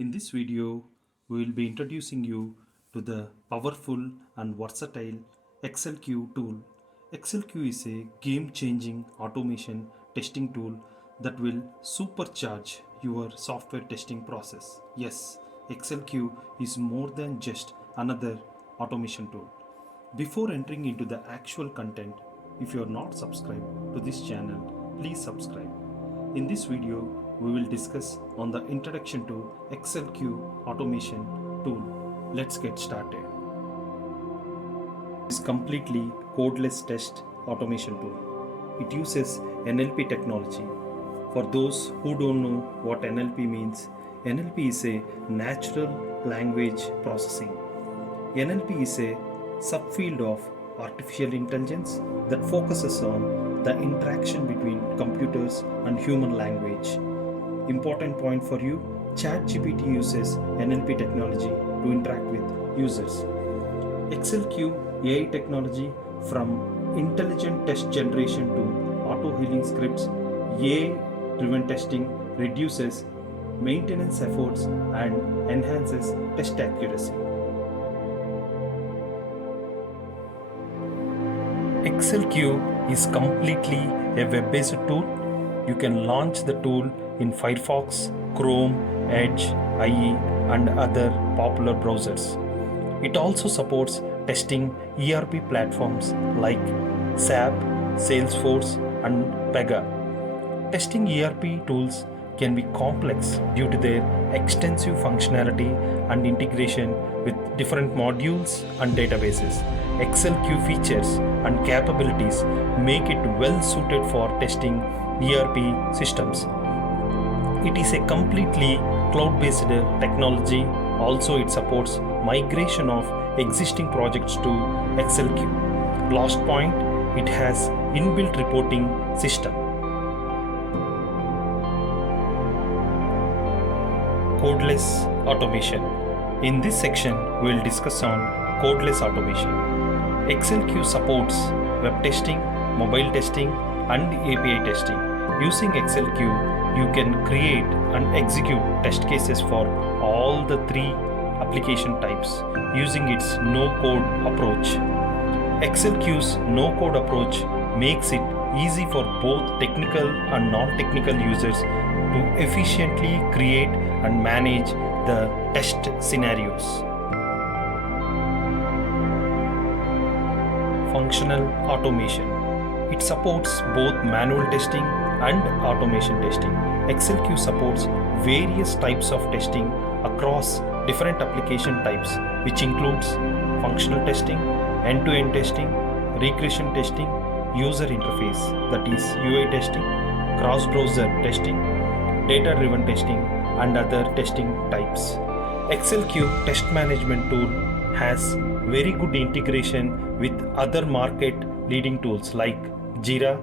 In this video, we will be introducing you to the powerful and versatile AccelQ tool. AccelQ is a game-changing automation testing tool that will supercharge your software testing process. Yes, AccelQ is more than just another automation tool. Before entering into the actual content, if you are not subscribed to this channel, please subscribe. In this video, we will discuss on the introduction to AccelQ automation tool. Let's get started. It's completely codeless test automation tool. It uses NLP technology. For those who don't know what NLP means, NLP is a natural language processing. NLP is a subfield of artificial intelligence that focuses on the interaction between computers and human language. Important point for you, ChatGPT uses NLP technology to interact with users. AccelQ AI technology, from intelligent test generation to auto-healing scripts, AI-driven testing reduces maintenance efforts and enhances test accuracy. AccelQ is completely a web-based tool. You can launch the tool in Firefox, Chrome, Edge, IE, and other popular browsers. It also supports testing ERP platforms like SAP, Salesforce, and Pega. Testing ERP tools can be complex due to their extensive functionality and integration with different modules and databases. AccelQ features and capabilities make it well suited for testing ERP systems. It is a completely cloud-based technology. Also, it supports migration of existing projects to AccelQ. Last point, it has inbuilt reporting system. Codeless automation. In this section, we will discuss on codeless automation. AccelQ supports web testing, mobile testing, and API testing. Using AccelQ, you can create and execute test cases for all the three application types using its no-code approach. AccelQ's no-code approach makes it easy for both technical and non-technical users to efficiently create and manage the test scenarios. Functional automation. It supports both manual testing and automation testing. AccelQ supports various types of testing across different application types, which includes functional testing, end-to-end testing, regression testing, user interface, that is UI testing, cross-browser testing, data-driven testing, and other testing types. AccelQ test management tool has very good integration with other market leading tools like Jira,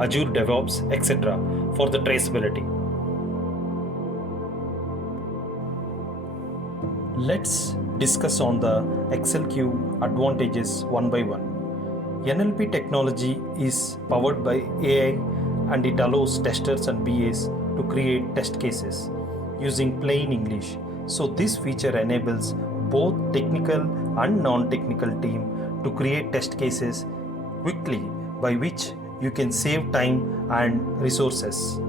Azure DevOps, etc. for the traceability. Let's discuss on the AccelQ advantages one by one. NLP technology is powered by AI and it allows testers and BAs to create test cases using plain English. So this feature enables both technical and non-technical team to create test cases quickly, by which you can save time and resources.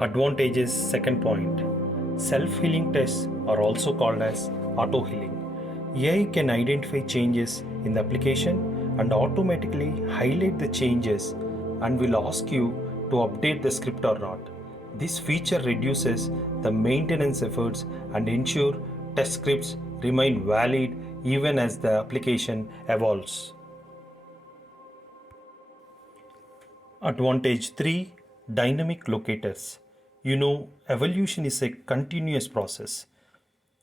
Advantages second point. Self-healing tests are also called as auto-healing. AI can identify changes in the application and automatically highlight the changes and will ask you to update the script or not. This feature reduces the maintenance efforts and ensure test scripts remain valid even as the application evolves. Advantage 3. Dynamic locators. Evolution is a continuous process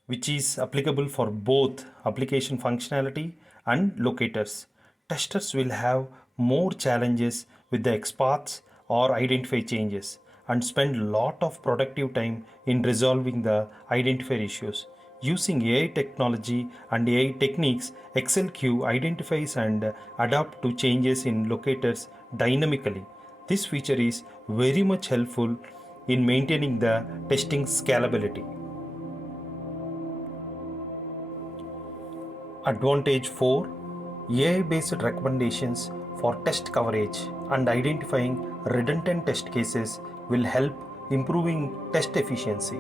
which is applicable for both application functionality and locators. Testers will have more challenges with the XPaths or identify changes and spend a lot of productive time in resolving the identifier issues. Using AI technology and AI techniques, AccelQ identifies and adapts to changes in locators dynamically. This feature is very much helpful in maintaining the testing scalability. Advantage 4: AI based recommendations for test coverage and identifying redundant test cases will help improving test efficiency.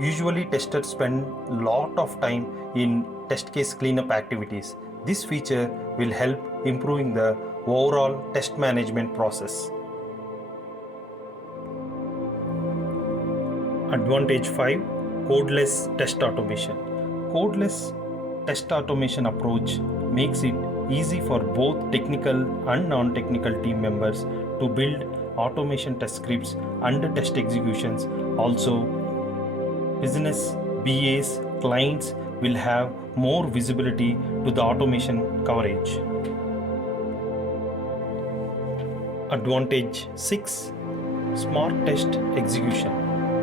Usually testers spend a lot of time in test case cleanup activities. This feature will help improving the overall test management process. Advantage 5: Codeless test automation. Codeless test automation approach makes it easy for both technical and non-technical team members to build automation test scripts and test executions. Also, business BAs, clients will have more visibility to the automation coverage. Advantage 6: Smart test execution.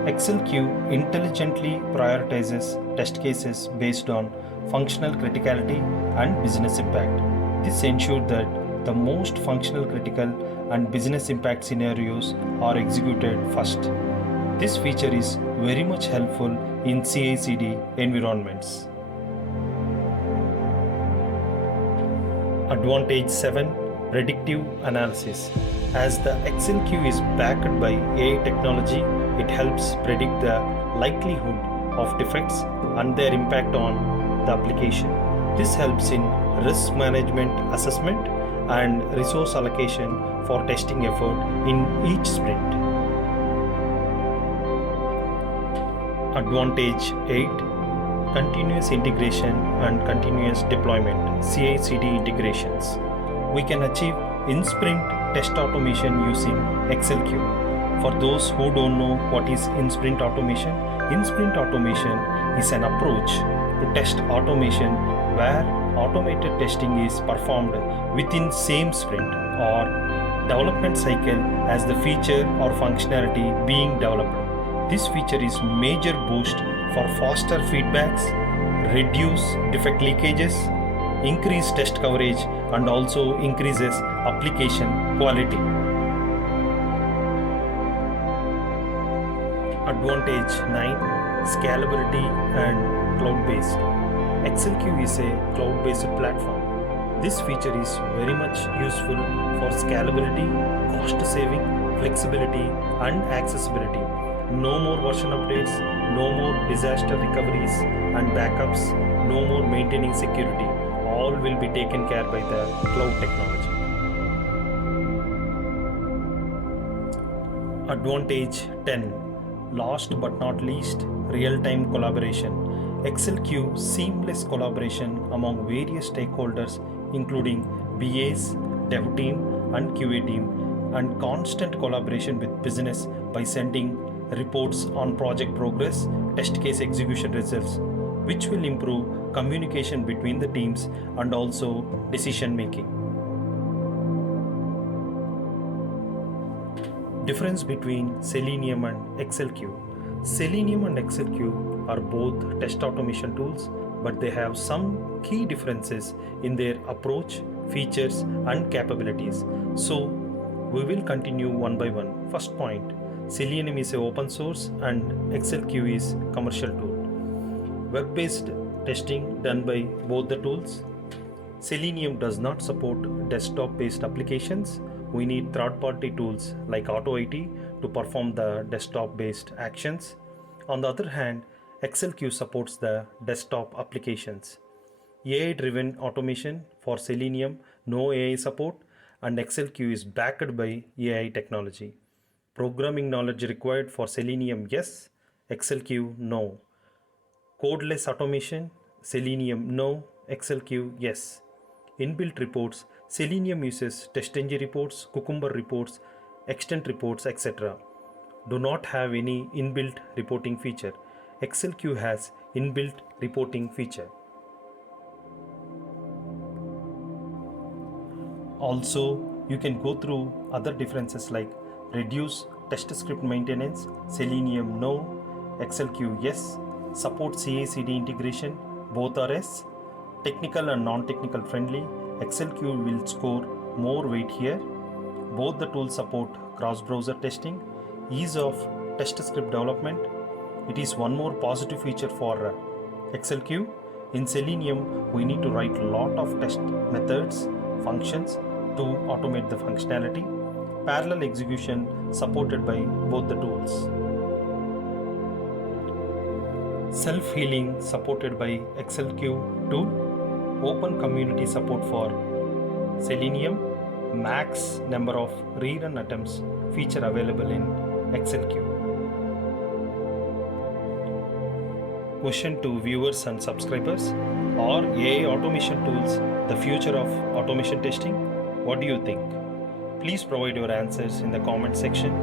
AccelQ intelligently prioritizes test cases based on functional criticality and business impact. This ensures that the most functional critical and business impact scenarios are executed first. This feature is very much helpful in CI/CD environments. Advantage 7: Predictive analysis. As the AccelQ is backed by AI technology, it helps predict the likelihood of defects and their impact on the application. This helps in risk management assessment and resource allocation for testing effort in each sprint. Advantage 8: Continuous integration and continuous deployment (CI/CD integrations). We can achieve in-sprint test automation using AccelQ. For those who don't know what is in-sprint automation is an approach to test automation where automated testing is performed within same sprint or development cycle as the feature or functionality being developed. This feature is major boost for faster feedbacks, reduce defect leakages, increase test coverage, and also increases application quality. Advantage 9: Scalability and cloud-based. AccelQ is a cloud-based platform. This feature is very much useful for scalability, cost saving, flexibility, and accessibility. No more version updates, no more disaster recoveries and backups, no more maintaining security. All will be taken care by the cloud technology. Advantage 10: Last but not least, real-time collaboration. AccelQ seamless collaboration among various stakeholders including BAs, dev team, and QA team, and constant collaboration with business by sending reports on project progress, test case execution results, which will improve communication between the teams and also decision making. Difference between Selenium and AccelQ. Selenium and AccelQ are both test automation tools, but they have some key differences in their approach, features, and capabilities. So, we will continue one by one. First point: Selenium is an open source and AccelQ is commercial tool. Web-based testing done by both the tools. Selenium does not support desktop-based applications. We need third-party tools like AutoIT to perform the desktop-based actions. On the other hand, AccelQ supports the desktop applications. AI-driven automation for Selenium, no AI support, and AccelQ is backed by AI technology. Programming knowledge required for Selenium, yes. AccelQ, no. Codeless automation, Selenium, no. AccelQ, yes. Inbuilt reports, Selenium uses TestNG reports, Cucumber reports, extent reports, etc. Do not have any inbuilt reporting feature. AccelQ has inbuilt reporting feature. Also, you can go through other differences like reduce test script maintenance, Selenium no, AccelQ yes, support CI/CD integration, both are yes, technical and non-technical friendly, AccelQ will score more weight here, Both the tools support cross-browser testing, ease of test script development. It is one more positive feature for AccelQ. In Selenium, we need to write a lot of test methods, functions to automate the functionality. Parallel execution supported by both the tools. Self-healing supported by AccelQ tool. Open community support for Selenium. Max number of rerun attempts feature available in AccelQ. Question to viewers and subscribers: are AI automation tools the future of automation testing? What do you think? Please provide your answers in the comment section.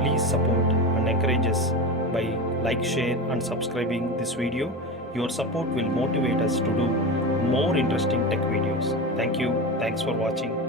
Please support and encourage us by like, share and subscribing this video. Your support will motivate us to do more interesting tech videos. Thank you. Thanks for watching.